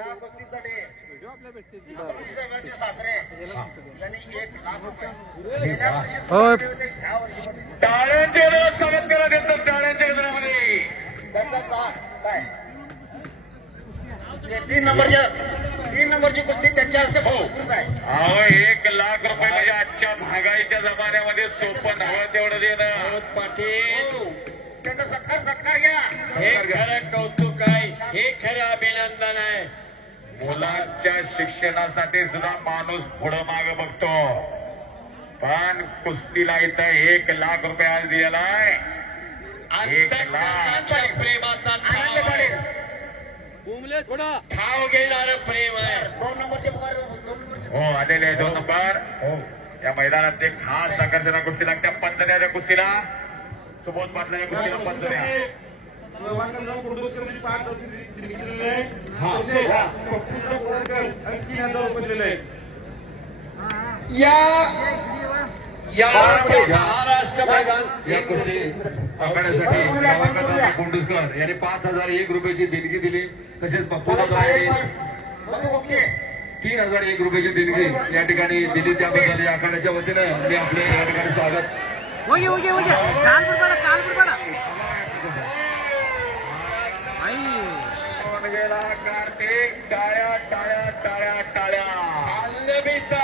या कुस्तीसाठी साहेबांचे सासरे यांनी 1 लाख रुपये गेल्या वर्षी होते, ह्या वर्षी टाळ्यांचे गजरात स्वागत करा त्यांचं टाळ्यांच्या गजरामध्ये. त्यांचा साथ काय ते 3 नंबरची कुस्ती त्यांच्या हस्ते पुरस्कृत आहे. अहो 1 लाख रुपये म्हणजे आजच्या महागाईच्या जमान्यामध्ये सोपं नव्हतं तेवढं देणं. पाटील त्यांचा सत्कार घ्या. हे खरं कौतुक आहे, हे खरं अभिनंदन आहे. मुलांच्या शिक्षणासाठी सुद्धा माणूस पुढं माग बघतो, पण कुस्तीला इथं 1 लाख रुपये आज दिलाय. 1 लाख प्रेमाचा आनंद ठाव आहे. पडेल. ठाव घेणारं प्रेम आहे. 2 नंबरचे पगार 2 नंबरचे हो आलेले आहे 2 नंबर. या मैदानात ते खास आकर्षण कुस्ती लागत्या. पंधऱ्याच्या कुस्तीला सुबोध पाटलाच्या कुस्तीला पंधऱ्या. महाराष्ट्र मैदान या कुस्ती आखाड्यासाठी कोंडुसकर यांनी 5,001 रुपयाची देणगी दिली. तसेच पप्पूला 3,001 रुपयाची देणगी या ठिकाणी दिली. त्याबद्दल या आखाड्याच्या वतीनं मी आपले या ठिकाणी स्वागत. कार्तिक टाळ्या टाळ्या टाळ्या टाळ्या. आलबीचा